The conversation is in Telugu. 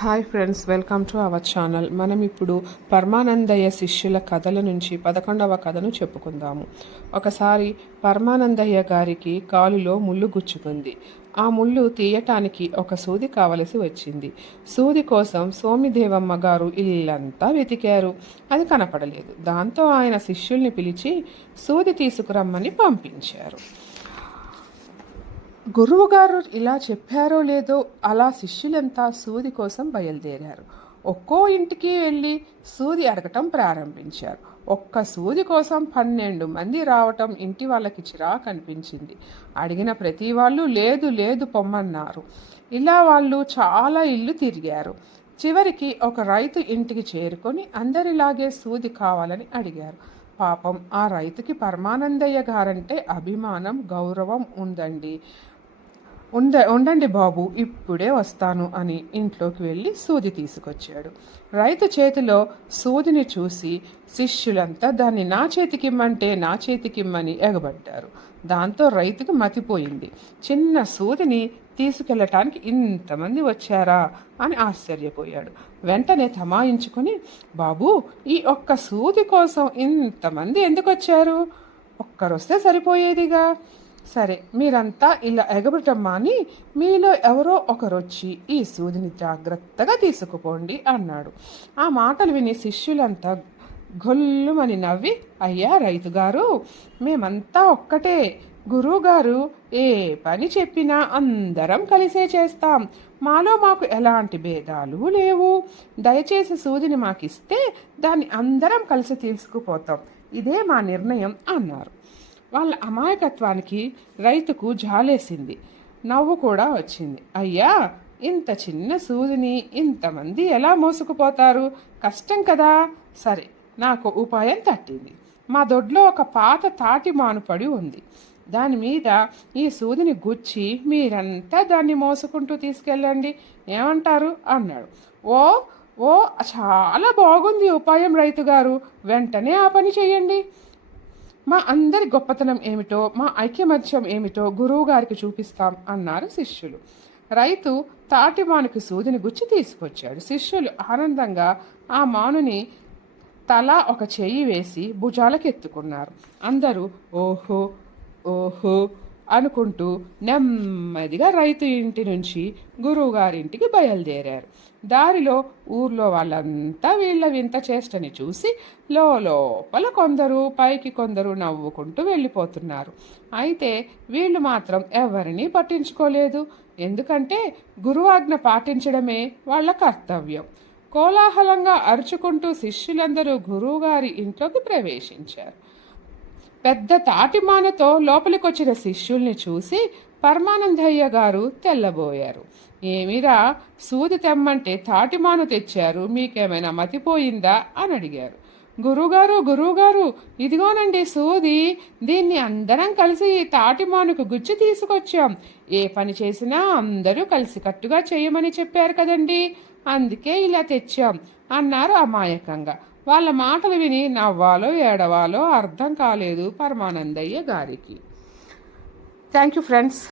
Hi friends, welcome to our channel. మనం ఇప్పుడు పరమానందయ్య శిష్యుల కథల నుంచి 11వ కథను చెప్పుకుందాము. ఒకసారి పరమానందయ్య గారికి కాలులో ముళ్ళు గుచ్చుకుంది. ఆ ముళ్ళు తీయటానికి ఒక సూది కావలసి వచ్చింది. సూది కోసం సోమిదేవమ్మ గారు ఇల్లంతా వెతికారు. అది కనపడలేదు. దాంతో ఆయన శిష్యుల్ని పిలిచి సూది తీసుకురమ్మని పంపించారు. గురువుగారు ఇలా చెప్పారో లేదో అలా శిష్యులంతా సూది కోసం బయలుదేరారు. ఒక్కో ఇంటికి వెళ్ళి సూది అడగటం ప్రారంభించారు. ఒక్క సూది కోసం 12 మంది రావటం ఇంటి వాళ్ళకి చిరాకు అనిపించింది. అడిగిన ప్రతి వాళ్ళు లేదు లేదు పొమ్మన్నారు. ఇలా వాళ్ళు చాలా ఇల్లు తిరిగారు. చివరికి ఒక రైతు ఇంటికి చేరుకొని అందరిలాగే సూది కావాలని అడిగారు. పాపం ఆ రైతుకి పరమానందయ్య గారంటే అభిమానం, గౌరవం ఉండండి బాబు, ఇప్పుడే వస్తాను అని ఇంట్లోకి వెళ్ళి సూది తీసుకొచ్చాడు. రైతు చేతిలో సూదిని చూసి శిష్యులంతా దాన్ని నా చేతికిమ్మని ఎగబడ్డారు. దాంతో రైతుకు మతిపోయింది. చిన్న సూదిని తీసుకెళ్ళటానికి ఇంతమంది వచ్చారా అని ఆశ్చర్యపోయాడు. వెంటనే తమాయించుకొని, బాబు, ఈ ఒక్క సూది కోసం ఇంతమంది ఎందుకు వచ్చారు? ఒక్కరొస్తే సరిపోయేదిగా. సరే, మీరంతా ఇలా ఎగబడటం మాని మీలో ఎవరో ఒకరొచ్చి ఈ సూదిని జాగ్రత్తగా తీసుకుపోండి అన్నాడు. ఆ మాటలు విని శిష్యులంతా గొల్లుమని నవ్వి, అయ్యా రైతు గారు, మేమంతా ఒక్కటే. గురువుగారు ఏ పని చెప్పినా అందరం కలిసే చేస్తాం. మాకు ఎలాంటి భేదాలు లేవు. దయచేసి సూదిని మాకిస్తే దాన్ని అందరం కలిసి తీసుకుపోతాం. ఇదే మా నిర్ణయం అన్నారు. వాళ్ళ అమాయకత్వానికి రైతుకు జాలేసింది. నవ్వు కూడా వచ్చింది. అయ్యా, ఇంత చిన్న సూదిని ఇంతమంది ఎలా మోసుకుపోతారు? కష్టం కదా. సరే, నాకు ఉపాయం తట్టింది. మా దొడ్లో ఒక పాత తాటి మానుపడి ఉంది. దాని మీద ఈ సూదిని గుచ్చి మీరంతా దాన్ని మోసుకుంటూ తీసుకెళ్ళండి. ఏమంటారు అన్నాడు. ఓ ఓ చాలా బాగుంది ఉపాయం రైతు గారు, వెంటనే ఆ పని చేయండి. మా అందరి గొప్పతనం ఏమిటో, మా ఐక్యమత్యం ఏమిటో గురువుగారికి చూపిస్తాం అన్నారు శిష్యులు. రైతు తాటి మానుకి సూదిని గుచ్చి తీసుకొచ్చాడు. శిష్యులు ఆనందంగా ఆ మానుని తలా ఒక చెయ్యి వేసి భుజాలకెత్తుకున్నారు. అందరూ ఓహో ఓహో అనుకుంటూ నెమ్మదిగా రైతు ఇంటి నుంచి గురువుగారింటికి బయలుదేరారు. దారిలో ఊర్లో వాళ్ళంతా వీళ్ళ వింత చేష్టని చూసి లోపల కొందరు పైకి కొందరు నవ్వుకుంటూ వెళ్ళిపోతున్నారు. అయితే వీళ్ళు మాత్రం ఎవరినీ పట్టించుకోలేదు. ఎందుకంటే గురువాజ్ఞ పాటించడమే వాళ్ళ కర్తవ్యం. కోలాహలంగా అరుచుకుంటూ శిష్యులందరూ గురువుగారి ఇంట్లోకి ప్రవేశించారు. పెద్ద తాటిమానతో లోపలికొచ్చిన శిష్యుల్ని చూసి పరమానందయ్య గారు తెల్లబోయారు. ఏమిరా, సూది తెమ్మంటే తాటిమాను తెచ్చారు, మీకేమైనా మతిపోయిందా అని అడిగారు. గురువుగారు, ఇదిగోనండి సూది. దీన్ని అందరం కలిసి ఈ తాటిమానుకు గుచ్చి తీసుకొచ్చాం. ఏ పని చేసినా అందరూ కలిసికట్టుగా చేయమని చెప్పారు కదండి, అందుకే ఇలా తెచ్చాం అన్నారు అమాయకంగా. వాళ్ళ మాటలు విని నవ్వాలో ఏడవాలో అర్థం కాలేదు పరమానందయ్య గారికి. Thank you friends.